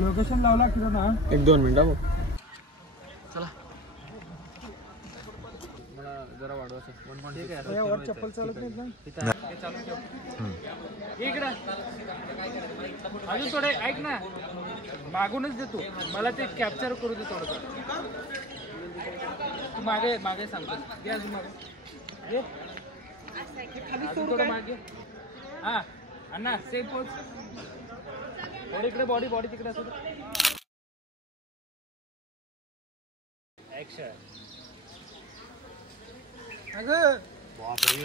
location लावला किती ना 1-2 मिनिटं चला मला जरा वाढवा वर चप्पल चालत नाहीत ना इकडे अजून थोडे ऐक ना मागूनच देतो मला ते कॅप्चर करू दे थोडं तू मागे मागे सांगतो घे अजून मागे घे थोडं मागे हा अण्णा सेम पोज बॉडी इकडे बॉडी तिकडे असू ऍक्शन अगं बापरे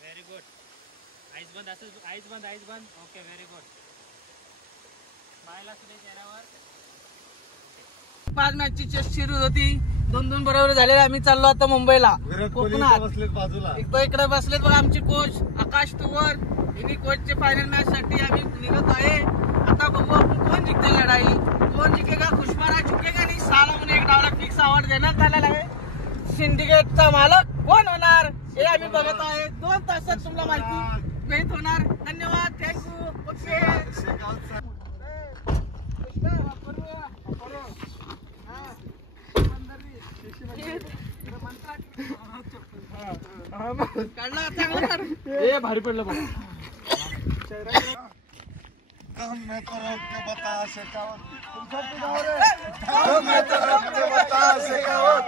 व्हेरी गुड आईज बंद असं आईज बंद ओके व्हेरी गुड स्माइल असू दे चेहऱ्यावर 5 मॅचची चेस सुरू होती 2-2 बरोबर झाले आम्ही चाललो आता मुंबईला बाजूला इकडे बसलेत बघा आमचे कोच आकाश तुवर यांनी कोचचे फायनल मॅच साठी आम्ही निघत आहे आता बघू आपण कोण जिंकते लढाई कोण जिंकेगा खुशमारा जिंकेगा आणि 6 ला म्हणून एक डावला फिक्स अवॉर्ड देण्यात आलेला आहे सिंडिकेटचा मालक कोण होणार हे आम्ही बघत आहे 2 तासात तुम्हाला माहिती भेट होणार धन्यवाद थँक्यू ओके भारी पडलं बघ मैं तो रोक के बता शेखावत मैं तो रोक के बता शेखावत